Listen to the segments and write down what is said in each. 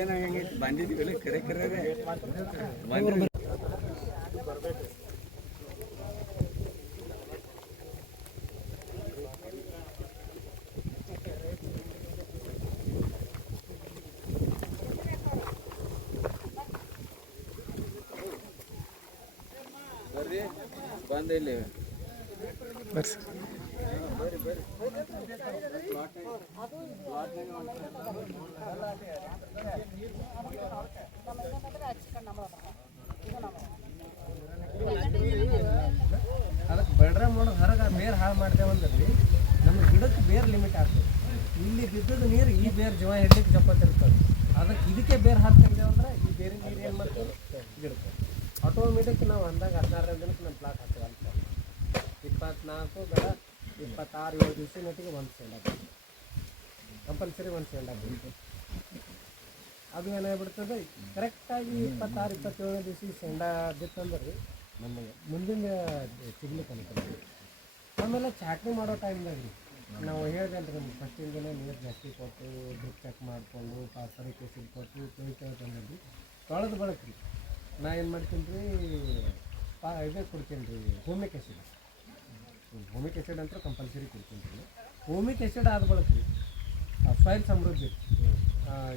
ಏನಾಗಂಗೈತಿ ಬಂದಿದ್ದೀವಿ ಕರೆ ಕರೆ ಬರ್ರಿ ಬಂದಿಲ್ಲ ಬರ್ರಿ ಬರ್ರಿ ಅದಕ್ಕೆ ಬೆಳ್ರೆ ಮಾಡೋದು ಹೊರಗೆ ಬೇರು ಹಾಳು ಮಾಡ್ತೇವಂದ್ರಿ ನಮ್ಮ ಗಿಡಕ್ಕೆ ಬೇರು ಲಿಮಿಟ್ ಆಗ್ತದೆ. ಇಲ್ಲಿ ಬಿದ್ದದ ನೀರು ಈ ಬೇರು ಜೀವ ಹಿಡ್ಲಿಕ್ಕೆ ಜಪ್ಪತ್ತಿರ್ತದೆ. ಅದಕ್ಕೆ ಇದಕ್ಕೆ ಬೇರು ಹಾಕಿ ತೆಗ್ದೇವಂದ್ರೆ ಈ ಬೇರೆ ನೀರು ಏನು ಮಾಡ್ತೀವಿ ಗಿಡಕ್ಕೆ ಆಟೋಮೆಟಿಕ್ ನಾವು ಅಂದಾಗ 16 ದಿನಕ್ಕೆ ನಮ್ಮ ಪ್ಲಾಟ್ ಹಾಕ್ತೀವಿ ಅಂತ 24 ಬೇಡ 26 7 ದಿವಸ ನಟಿಗೆ ಒಂದು ಸೆಂಡ್ ಆಗ್ತದೆ. ಕಂಪಲ್ಸರಿ ಒಂದು ಸೆಂಡ್ ಆಗ್ತದೆ. ಅದು ಏನಾಗ್ಬಿಡ್ತದೆ ಕರೆಕ್ಟಾಗಿ 26 27 ದಿವಸ ಸೆಂಡ ಬಿತ್ತಂದ್ರೆ ನಮಗೆ ಮುಂದಿನ ಸಿಗ್ಲಿಕ್ಕೆ ಅನ್ಕೊಳ್ಳಿ. ಆಮೇಲೆ ಚಾಟ್ನಿ ಮಾಡೋ ಟೈಮ್ದಾಗ ರೀ ನಾವು ಹೇಳಿದೆ ನಮ್ಗೆ ಫಸ್ಟಿನ ದಿನ ನೀರು ಜಾಸ್ತಿ ಕೊಟ್ಟು ಡ್ರಿಪ್ ಚೆಕ್ ಮಾಡಿಕೊಂಡು ಫಾಸ್ಫರಿಕ್ ಆಸಿಡ್ ಕೊಟ್ಟು ತೊಳಿತಂದ್ರಿ ತೊಳೆದು ಬಳಕೆ ರೀ ನಾ ಏನು ಮಾಡ್ತೀನಿ ರೀ ಇದೇ ಕೊಡ್ತೀನಿ ರೀ ಹೋಮಿಕ್ ಆ್ಯಸಿಡ್ ಅಂತ ಕಂಪಲ್ಸರಿ ಕೊಡ್ತೀನಿ ರೀ. ಹೋಮಿಕ್ ಆ್ಯಸಿಡ್ ಆದ ಬಳಕೆ ರೀ ಸಾಯಿಲ್ ಸಮೃದ್ಧಿ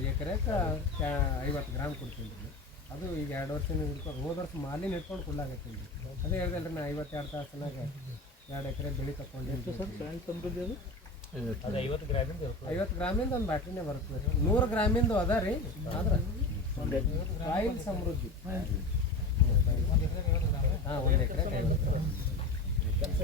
ಎಕರೆಗೆ 50 ಗ್ರಾಮ್ ಕೊಡ್ತೀನಿ ರೀ. ಅದು ಈಗ 2 ವರ್ಷ ಹಿಡ್ಕೊಂಡು ಹೋದ ವರ್ಷ ಮಾಲಿನ ಹಿಡ್ಕೊಂಡು ಕೊಡ್ಲಾಗತ್ತೀನಿ ರೀ. ಅದೇ ಹೇಳ್ದಲ್ಲ ರೀ ನಾ 52 ತಾಸನಾಗ 2 ಎಕರೆ ಬೆಳೆ ತಗೊಂಡು ಸಮೃದ್ಧಿ ಅದು 50 ಗ್ರಾಮಿಂದ ಒಂದು ಬ್ಯಾಟ್ರಿನೇ ಬರುತ್ತೆ ರೀ. 100 ಗ್ರಾಮಿಂದು ಅದ ರೀ. ಆದ್ರೆ ಸಾಯಿಲ್ ಸಮೃದ್ಧಿ ಹಾಂ 1 ಎಕರೆ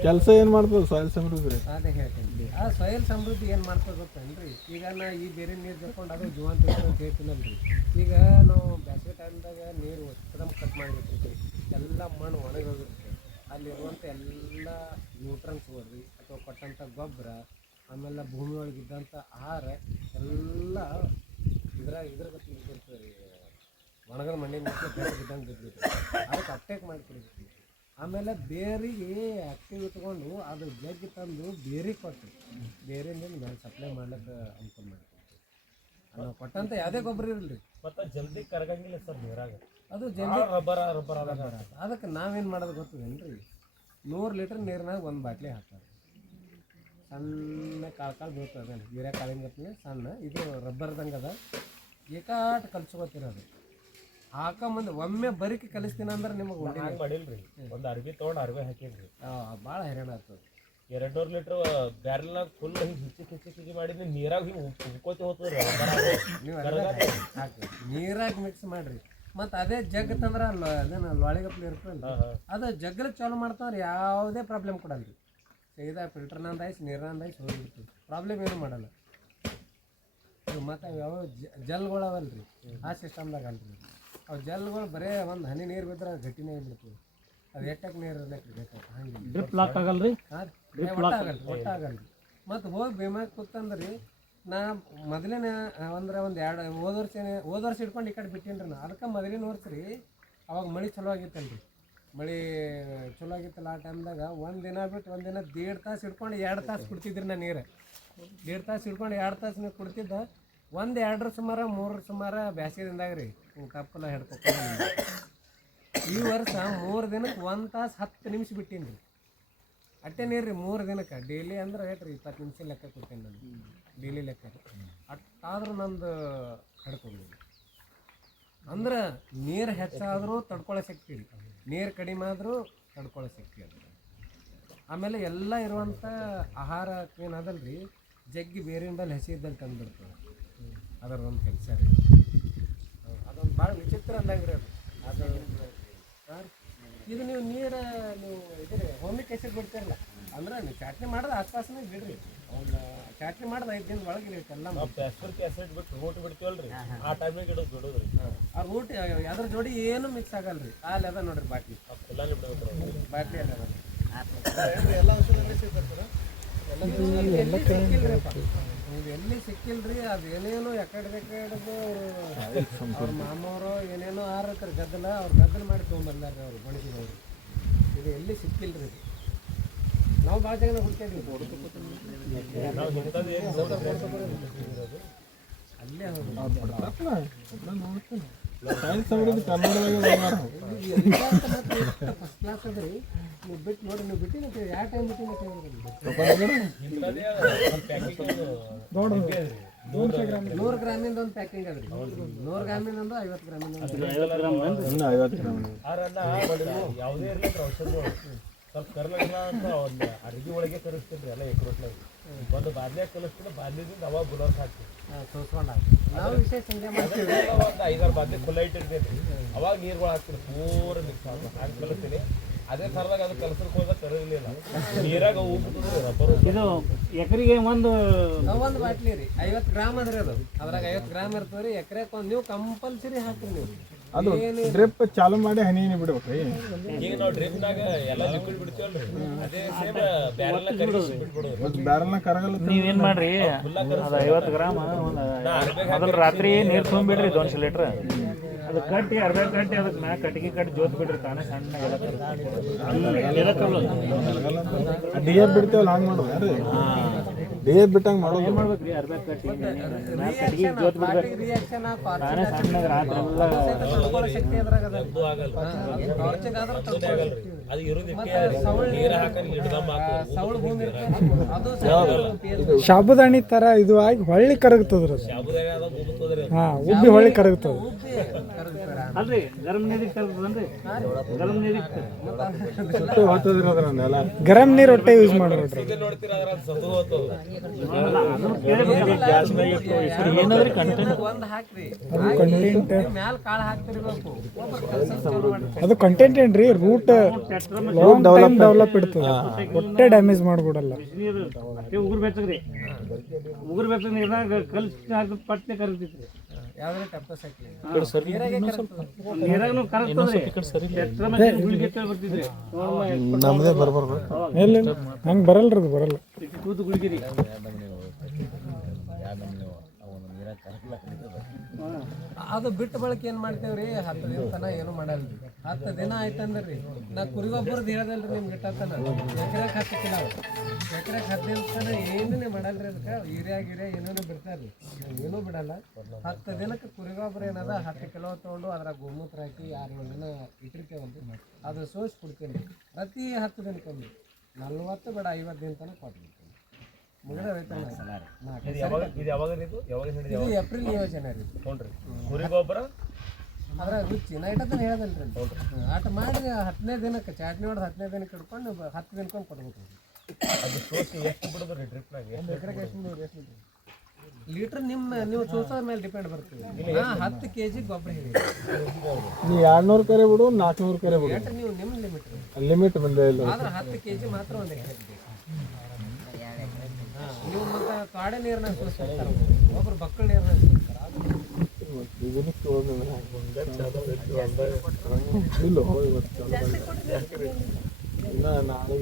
ಕೆಲಸ ಏನು ಮಾಡ್ಬೋದು ಸಾಯಿಲ್ ಸಮೃದ್ಧಿ ರೀ? ಅದೇ ಹೇಳ್ತೀನಿ. ಆ ಸಾಯಿಲ್ ಸಮೃದ್ಧಿ ಏನು ಮಾಡ್ತದೆ ಗೊತ್ತೇನ್ರಿ? ಈಗ ನಾ ಈ ಬೇರೆ ನೀರು ತಗೊಂಡು ಅದು ಜೀವಂತ ಅಂತ ಹೇಳ್ತೀನಲ್ರಿ. ಈಗ ನಾವು ಬೇಸಿಗೆ ಟೈಮ್ದಾಗ ನೀರು ಒತ್ತಡಮ್ ಕಟ್ ಮಾಡಿಬಿಟ್ಟಿರ್ತೀವಿ. ಎಲ್ಲ ಮಣ್ಣು ಒಣಗಿ ಹೋಗಿರುತ್ತೆ. ಅಲ್ಲಿರುವಂಥ ಎಲ್ಲ ನ್ಯೂಟ್ರನ್ಸ್ ಹೋಗ್ರಿ ಅಥವಾ ಕೊಟ್ಟಂಥ ಗೊಬ್ಬರ ಆಮೇಲೆ ಭೂಮಿ ಒಳಗಿದ್ದಂಥ ಆಹಾರ ಎಲ್ಲ ಇದ್ರ ಗತಿ ಇರ್ತದೆ ರೀ. ಒಣಗದ ಮಣ್ಣಿನ ಬಿದ್ದಂಗೆ ಬಿದ್ದಿರ್ತದೆ. ಅದಕ್ಕೆ ಅಟ್ಯಾಕ್ ಮಾಡಿಕೊಡ್ತೀವಿ. ಆಮೇಲೆ ಬೇರಿಗೆ ಆ್ಯಕ್ಟಿವ್ ಇಟ್ಕೊಂಡು ಅದು ಜಗ್ಗಿ ತಂದು ಬೇರಿಗೆ ಕೊಟ್ಟು ಬೇರಿಂದ ಮೇಲೆ ಸಪ್ಲೈ ಮಾಡ್ಲಿಕ್ಕೆ ಅನುಕೂಲ ಮಾಡಿಕೊಡ್ತೀವಿ. ನಾವು ಕೊಟ್ಟಂಥ ಯಾವುದೇ ಗೊಬ್ಬರ ಇರಲಿ ಮತ್ತು ಜಲ್ದಿ ಕರಗಂಗಿಲ್ಲ ಸರ್ ನೀರಾಗ. ಅದು ಜಲ್ದಿ ರಬ್ಬರ ಅದಕ್ಕೆ ನಾವೇನು ಮಾಡೋದು ಗೊತ್ತದೇನು ರೀ? 100 ಲೀಟ್ರ್ ನೀರಿನಾಗ 1 ಬಾಟ್ಲಿ ಹಾಕ್ತಾರೆ. ಸಣ್ಣ ಕಾಳು ಬೀಳ್ತದೆ ಹೀರೆ ಕಾಳಿನ ಗತ್ಲೆ ಸಣ್ಣ ಇದು ರಬ್ಬರ್ದಂಗೆ ಅದ. ಏಕಾಟ್ ಕಲ್ಸ್ಕೊತಿರೋದು ಹಾಕೊಂಬಂದು ಒಮ್ಮೆ ಬರಿಕೆ ಕಲಿಸ್ತೀನಿ ಅಂದ್ರೆ ನಿಮಗೆ ಮಾಡಿಲ್ರಿ. ಒಂದು ಅರ್ಬಿ ತೊಗೊಂಡು ಅರ್ಬಿ ಹಾಕಿದ್ರಿ ಭಾಳ ಹೈರಾಣ ಆಗ್ತದೆ. 200 ಲೀಟ್ರ್ ಬ್ಯಾರಲ್ನಾಗ ಫುಲ್ ಹಿಂಗೆ ಹಿಚ್ಚಿ ಮಾಡಿದ್ರೆ ನೀರಾಗ ಹಿಂಗೆ ಉಬ್ಕೋತಿ ಹೋಗ್ತದ್ರಿ. ನೀವು ಹಾಕಿ ನೀರಾಗಿ ಮಿಕ್ಸ್ ಮಾಡಿರಿ. ಮತ್ತು ಅದೇ ಜಗ್ ತಂದ್ರೆ ಅದೇನು ಲೊಳಿಗಪ್ಲಿ ಇರ್ತಲ್ಲ ಅದು ಜಗ್ಗಲ್ಲಿ ಚಾಲು ಮಾಡ್ತಾವ್ರೆ ಯಾವುದೇ ಪ್ರಾಬ್ಲಮ್ ಕೊಡಲ್ಲ ರೀ. ಸೀದಾ ಫಿಲ್ಟರ್ನಂದು ಐಸ್ ನೀರಿನಂದು ಐಸ್ ಹೋಗಿಬಿಡ್ತೀವಿ. ಪ್ರಾಬ್ಲಮ್ ಏನೂ ಮಾಡಲ್ಲ. ಮತ್ತು ಯಾವ ಜಲ್ಗಳು ಅವಲ್ಲ ರೀ ಆ ಸಿಸ್ಟಮ್ದಾಗ ಅಲ್ರಿ. ಅವು ಜಲ್ಗಳು ಬರೇ ಒಂದು ಹನಿ ನೀರು ಬಿದ್ದರೆ ಗಟ್ಟಿನೇ ಆಗಿಬಿಡ್ತೀವಿ. ಅದು ಎಟ್ಟಕ್ಕೆ ನೀರು ಇರ್ಲಿಕ್ಕೆ ಬೇಕಾಗ್ತದೆ. ಹಂಗೆ ಡ್ರಿಪ್ ಲಾಕ್ ಆಗಲ್ರಿ. ಹಾಂ ಒಟ್ಟಾಗಲ್ಲ ರೀ. ಮತ್ತು ಹೋಗಿ ಬೇಮಾಗ ಕೂತಂದ್ರಿ ನಾ ಮೊದಲನೇ ಅಂದ್ರೆ ಒಂದು 2 ಹೋದ ವರ್ಷ ಇಟ್ಕೊಂಡು ಈ ಕಡೆ ಬಿಟ್ಟೀನಿ ರೀ. ನಾ ಅದಕ್ಕೆ ಮೊದಲಿನ ವರ್ಷ ರೀ ಅವಾಗ ಮಳೆ ಚಲೋ ಆಗಿತ್ತಲ್ಲ ರೀ. ಮಳೆ ಚಲೋ ಆಗಿತ್ತಲ್ಲ ಆ ಟೈಮ್ದಾಗ ಒಂದು ದಿನ ಬಿಟ್ಟು ಒಂದು ದಿನ 1.5 ತಾಸು ಹಿಡ್ಕೊಂಡು 2 ತಾಸು ಕುಡ್ತಿದ್ರಿ ನಾ ನೀರು. 1.5 ತಾಸು ಹಿಡ್ಕೊಂಡು 2 ತಾಸು ನೀರು ಕುಡ್ತಿದ್ದ. 1-2 ಸುಮಾರು 3 ಸುಮಾರು ಬ್ಯಾಸಿಗೆದಿಂದಾಗ ರೀ ಕಪ್ಪೆಲ್ಲ ಹಿಡ್ಕೊಂಡು. ಈ ವರ್ಷ 3 ದಿನಕ್ಕೆ 1 ತಾಸು 10 ನಿಮಿಷ ಬಿಟ್ಟೀನಿ ರೀ. ಅಟ್ಟೆ ನೀರು ರೀ 3 ದಿನಕ್ಕೆ. ಡೈಲಿ ಅಂದ್ರೆ ಹೇಳ್ರಿ 20 ನಿಮಿಷ ಲೆಕ್ಕ ಕೊಡ್ತೀನಿ ನಾನು ಡೈಲಿ ಲೆಕ್ಕ. ಅಷ್ಟಾದ್ರೂ ನಂದು ಹಿಡ್ಕೊಂಡಿದ್ದೀನಿ. ಅಂದ್ರೆ ನೀರು ಹೆಚ್ಚಾದರೂ ತಡ್ಕೊಳ್ಳೋ ಶಕ್ತಿ ರೀ, ನೀರು ಕಡಿಮೆ ಆದರೂ ತಡ್ಕೊಳ್ಳೋ ಶಕ್ತಿ ಅದು. ಆಮೇಲೆ ಎಲ್ಲ ಇರುವಂಥ ಆಹಾರ ಏನದಲ್ಲ ರೀ ಜಗ್ಗಿ ಬೇರಿನ ಮೇಲೆ ಹಸಿ ಇದ್ದಲ್ಲಿ ತಂದುಬಿಡ್ತದೆ. ಅದರ ಒಂದು ಕೆಲಸ ರೀ. ಅದೊಂದು ಭಾಳ ವಿಚಿತ್ರ ಅಂದಂಗೆ ರೀ ಅದು. ಇದು ನೀವು ನೀರು ನೀವು ಇದ್ರಿ ಹೋಮಿಕ್ ಆ್ಯಸಿಡ್ ಬಿಡ್ತಿರಲ್ಲ ಅಂದ್ರೆ ನೀವು ಚಾಟ್ನಿ ಮಾಡೋದು ಆಸ್ಪಾಸನೇ ಬಿಡ್ರಿ. ಒಂದು ಚಾಟ್ನಿ ಮಾಡೋದು 5 ದಿನದ ಒಳಗೆ ಇರುತ್ತಲ್ಲ. ಫಾಸ್ಫರಿಕ್ ಆಸಿಡ್ ಬಿಟ್ಟು ರೂಟ್ ಬಿಡ್ತೀವಲ್ರಿ ಆ ಟೈಮಿಗೆ ಬಿಡೋದ್ರಿ. ಆ ರೂಟ್ ಅದ್ರ ಜೋಡಿ ಏನು ಮಿಕ್ಸ್ ಆಗಲ್ಲ ರೀ. ಅಲ್ಲಿ ಅದ ನೋಡ್ರಿ ಬಾಟ್ಲಿ ಬಾಟ್ಲಿ ಅದ ಎಲ್ಲ ಔಷಧಿ ಸಿಗ್ತಾರೆ. ನೀವು ಎಲ್ಲಿ ಸಿಕ್ಕಿಲ್ರಿ. ಅದು ಏನೇನೋ ಎಕಡೆ ಅವ್ರ ಮಾಮವರು ಏನೇನೋ ಆರತ್ತಾರೆ ಗದ್ದಲ. ಅವ್ರು ಗದ್ದಲ ಮಾಡಿ ತೊಗೊಂಬರ್ಲಾರ್ರಿ ಅವ್ರು ಬಣಿಸಿದವ್ರು. ಎಲ್ಲಿ ಸಿಕ್ಕಿಲ್ಲ ರೀ ನಾವು ಭಾಳ ಜನ ಹುಡ್ಕೊಂಡಿವಿ ನಾವು ಇಂಥದ್ದು ಏನು ಅಲ್ಲೇ ಸೈನ್ಸ್ ಸಮೃದ್ಧಿ ಕನ್ನಡದಾಗ ಫಸ್ಟ್ ಕ್ಲಾಸ್ ಅದ ರೀ ನೀವು ಬಿಟ್ಟು ನೋಡಿ ನೀವು ಬಿಟ್ಟಿನ ಯಾವ ಟೈಮ್ ಬಿಟ್ಟಿನ ಇಂಥದ್ದೇ ಪ್ಯಾಕಿಂಗ್ 100 ಗ್ರಾಮಿಂದ ಒಂದು ಪ್ಯಾಕಿಂಗ್ ಅದ್ರಿ 100 ಗ್ರಾಮಿಂದ ಒಂದು 50 ಗ್ರಾಮಿಂದ ಇನ್ನೂ 50 ಗ್ರಾಮ್ ಆರನ್ನ ಯಾವುದೇ ಇರಲಿ ಔಷಧಿಗಳು ಸ್ವಲ್ಪ ಕರ್ಲಾಗಿಲ್ಲ ಅಂತ ಒಂದು ಅಡುಗೆ ಒಳಗೆ ಕಲಿಸ್ತೀನಿ ಎಲ್ಲ ಎಕ್ರೋಟ್ನಾಗ ಒಂದು ಬಾದ್ಲಿಯಾಗ ಕಲಿಸ್ತೀನಿ ಬಾದ್ಲಿದಿಂದ ಅವಾಗ ಗುಲಾಬ್ ಹಾಕ್ತೀನಿ ಸೋಸ್ಕೊಂಡಾಗ ನಾವು ವಿಶೇಷ ಸಂಜೆ ಮಾಡ್ತೀವಿ ಒಂದು 5-6 ಬಾದ್ಲಿ ಖುಲ್ಲ ಇಟ್ಟಿರ್ತೇನೆ ಅವಾಗ ನೀರುಗಳು ಹಾಕ್ತೀನಿ ಪೂರ ಮಿಕ್ಸ್ ಹಾಕಿ ಕಲಿಸ್ತೀನಿ ಅದೇ ಥರದಾಗ ಅದು ಕಲಸಕ್ಕೆ ಹೋದಾಗ ಕರಲಿಲ್ಲ ನೀರಾಗ ಉಪ್ಪು ರಬ್ಬರ್ ಇದು ಎಕರೆಗೆ ಒಂದು ಬಾಟ್ಲಿ ರೀ 50 ಗ್ರಾಮ್ ಅದ್ರಿ ಅದು ಅದ್ರಾಗ 50 ಗ್ರಾಮ್ ಇರ್ತದೆ ರೀ ಎಕರೆಗೆ ಒಂದು ನೀವು ಕಂಪಲ್ಸರಿ ಹಾಕ್ರಿ ನೀವು ಅದು ಡ್ರಿಪ್ ಚಾಲು ಮಾಡಿ ಹನಿ ಬಿಡ್ಬೇಕ್ರಿ ಈಗ ನಾವು ಡ್ರಿಪ್ನಾಗ ಎಲ್ಲ ಲಿಕ್ವಿಡ್ ಬಿಡ್ತೀವಲ್ರಿ ಅದೇ ಸೇಮ್ ಬ್ಯಾರೆಲ್ಲ ಕರಿಗಿಸಿ ಬಿಟ್ಬಿಡೋದು ಮತ್ತು ಬ್ಯಾರಲ್ನ ಕರಗಲ್ಲ ನೀವೇನು ಮಾಡ್ರಿ ಅದು 50 ಗ್ರಾಮ್ ಮೊದಲು ರಾತ್ರಿ ನೀರು ತುಂಬಿಡ್ರಿ 200 ಲೀಟ್ರ್ ಅದು ಕಟ್ಟಿ ಅರ್ಧ ಕಟ್ಟಿ ಅದಕ್ಕೆ ಮ್ಯಾಗ ಕಟ್ಟಿಗೆ ಕಟ್ಟಿ ಜೋತ್ ಬಿಡ್ರಿ ತಾನೇ ಸಣ್ಣ ಡಿ ಎಫ್ ಬಿಡ್ತೇವಲ್ಲ ಹಂಗೆ ಮಾಡೋದು ರೀ ಡಿ ಎಫ್ ಬಿಟ್ಟಂಗೆ ಮಾಡೋದು ಏನು ಮಾಡ್ಬೇಕ್ರಿ ಅರ್ಧ ಕಟ್ಟಿ ಮ್ಯಾಗ ಕಟ್ಟಿಗೆ ಜೋತ್ ಬಿಡ್ಬೇಕು ರಿಯಾಕ್ಷನ್ ತಾನೇ ಸಣ್ಣಗೆ ರಾತ್ರಿ ಎಲ್ಲ ಶಕ್ತಿ ಅದ್ರಾಗ ಅದ ಅದು ಆಗಲ್ಲ ಅದನ್ನೇ ಆಗಲ್ರಿ ಅದು ಇರೋದಕ್ಕೆ ನೀರು ಹಾಕಿ ಹಿಡ್ದಮ್ಮ ಹಾಕೋದು ಸೌಳು ಭೂಮಿ ಇರ್ತದೆ ಅದು ಶಾಬುದಾಣಿ ತರ ಇದು ಆಗಿ ಹೊಳ್ಳಿ ಕರಗ್ತದ್ರಿ ಅದು ಶಾಬುದಾಗ ಅದ ಉಬ್ಬುತ್ತದ್ರಿ ಹಾ ಉಬ್ಬಿ ಹೊಳ್ಳಿ ಕರಗ್ತದ ಅಲ್ರಿ ಗರಂ ನೀರಿಗೆ ಕಲ್ತದನ್ರಿ ಗರಂ ನೀರಿಗೆ ಸುಟ್ಟು ಹೋಗ್ತದ್ರಿ ಅದ್ರನ್ನೆಲ್ಲ ಗರಂ ನೀರು ಒಟ್ಟೆ ಯೂಸ್ ಮಾಡ್ಬಿಡ್ರಿ ಇದು ನೋಡ್ತೀರ ಅದ್ರ ಸತ್ತು ಹೋಗ್ತದ ಏನಾದ್ರಿ ಕಂಟೆಂಟ್ ಒಂದು ಹಾಕ್ರಿ ಅದು ಕಂಟೆಂಟ್ ಮ್ಯಾಲ ಕಾಳು ಹಾಕ್ತಿರ್ಬೇಕು ಒಬ್ಬರು ಕೆಲಸ ಚಾಲು ಮಾಡ್ತಾರೆ ಅದು ಕಂಟೆಂಟ್ ಏನ್ರಿ ರೂಟ್ ಲಾಂಗ್ ಟೈಮ್ ಡೆವಲಪ್ ಇಡ್ತದ ಒಟ್ಟೆ ಡ್ಯಾಮೇಜ್ ಮಾಡ್ಬಿಡಲ್ಲ ನೀರು ಅಷ್ಟೇ ಉಗುರು ಬೆಚ್ಚಗ್ರಿ ಉಗುರು ಬೆಚ್ಚಗ ನೀರ್ನಾಗ ಕಲ್ಸಿ ಹಾಕಿ ಪಟ್ಟೆ ಕರಗ್ತೈತ್ರಿ ಯಾವ್ದಾರ ಟಪ್ಪಸ್ ಹಾಕಿ ನೀರಾಗನು ಕರಗ್ತದ್ರಿ ಎಟ್ರ ಮೇಲೆ ಗುಳಿಗೆ ಬರ್ತಿದ್ರಿ ನಮ್ಮದೇ ಬರ್ಬಾರ್ದು ಎಲ್ಲಿ ಹಂಗೆ ಬರಲ್ರಿ ಅದು ಬರಲ್ಲ ಕೂತು ಗುಳಿಗೆ ರೀ ಅದು ಬಿಟ್ಟು ಬಳಕೆ ಏನ್ ಮಾಡ್ತೇವ್ರಿ 10 ದಿನ ತನ ಏನು ಮಾಡಲ್ರಿ 10 ದಿನ ಆಯ್ತಂದ್ರಿ ನಾ ಕುರಿಗೊಬ್ಬರದ್ದು ಹೇಳ್ದಲ್ರಿ ನಿಮ್ಗೆ ಇಟ್ಟತನ ಎಕರೆಗೆ 10 ಕಿಲೋ ಎಕರೆಗೆ 10 ದಿನ ತನ ಏನೇ ಮಾಡಲ್ರಿ ಅದಕ್ಕೆ ಯೂರಿಯಾ ಏನೇನೋ ಬಿಡ್ತಾರ್ರಿ ಏನೂ ಬಿಡಲ್ಲ 10 ದಿನಕ್ಕೆ ಕುರಿಗೊಬ್ಬರ ಏನದ 10 ಕಿಲೋ ತೊಗೊಂಡು ಅದ್ರಾಗ ಗೋಮೂತ್ರ ಹಾಕಿ 6-7 ದಿನ ಇಟ್ಟಿರ್ತೇವಲ್ರಿ ಅದು ಸೋಸಿ ಕೊಡ್ತೀನಿ ಪ್ರತಿ 10 ದಿನಕ್ಕೊಮ್ಮೆ 40 ಬೇಡ 50 ದಿನ ತನಕ ಕೊಡ್ತೀನಿ ಮುಗಿದ ಇದು ಯಾವಾಗ ಇದು ಯಾವಾಗ ಇದು ಏಪ್ರಿಲ್ ಯೋಜನೆ ರೀ ನೋಡ್ರಿ ಕುರಿ ಗೊಬ್ಬರ ಅದ್ರಾಗ ರುಚಿ ನಾ ಇಟ್ಟತನ ಹೇಳ್ದಲ್ರಿ ಆಟ ಮಾಡಿ 10ನೇ ದಿನಕ್ಕೆ ಚಾಟ್ನಿ ಹೊಡೆದು 10ನೇ ದಿನಕ್ಕೆ ಹಿಡ್ಕೊಂಡು 10 ದಿನಕ್ಕೊಂದು ಕೊಡ್ಬೇಕು ಅದು ಸೋಸಿ ಎಷ್ಟು ಬಿಡೋದ್ರಿ ಡ್ರಿಪ್ನಾಗ ಎಕರೆಗೆ ಎಷ್ಟು ಲೀಟ್ರ್ ನೀವು ಚೂಸೋದ್ರ ಮೇಲೆ ಡಿಪೆಂಡ್ ಬರ್ತದೆ 10 kg ಗೊಬ್ಬರ ಹೇಳಿ ನೀ 200 ಕರೆ ಬಿಡು 400 ಕರೆ ಬಿಡು ಎಷ್ಟು ನೀವು ನಿಮ್ಮ ಲಿಮಿಟ್ ಲಿಮಿಟ್ ಬಂದೇ ಇಲ್ಲ ಆದ್ರೆ 10 kg ಮಾತ್ರ ಒಂದು ಎಕರೆಗೆ ನೀವು ಮತ್ತೆ ಕಾಡೆ ನೀರನ್ನ ಸೋಸ್ತಾರೆ ಒಬ್ಬರು ಬಕ್ಕಳ ನೀರನ್ನ ಇಲ್ಲ ನಾಳೆ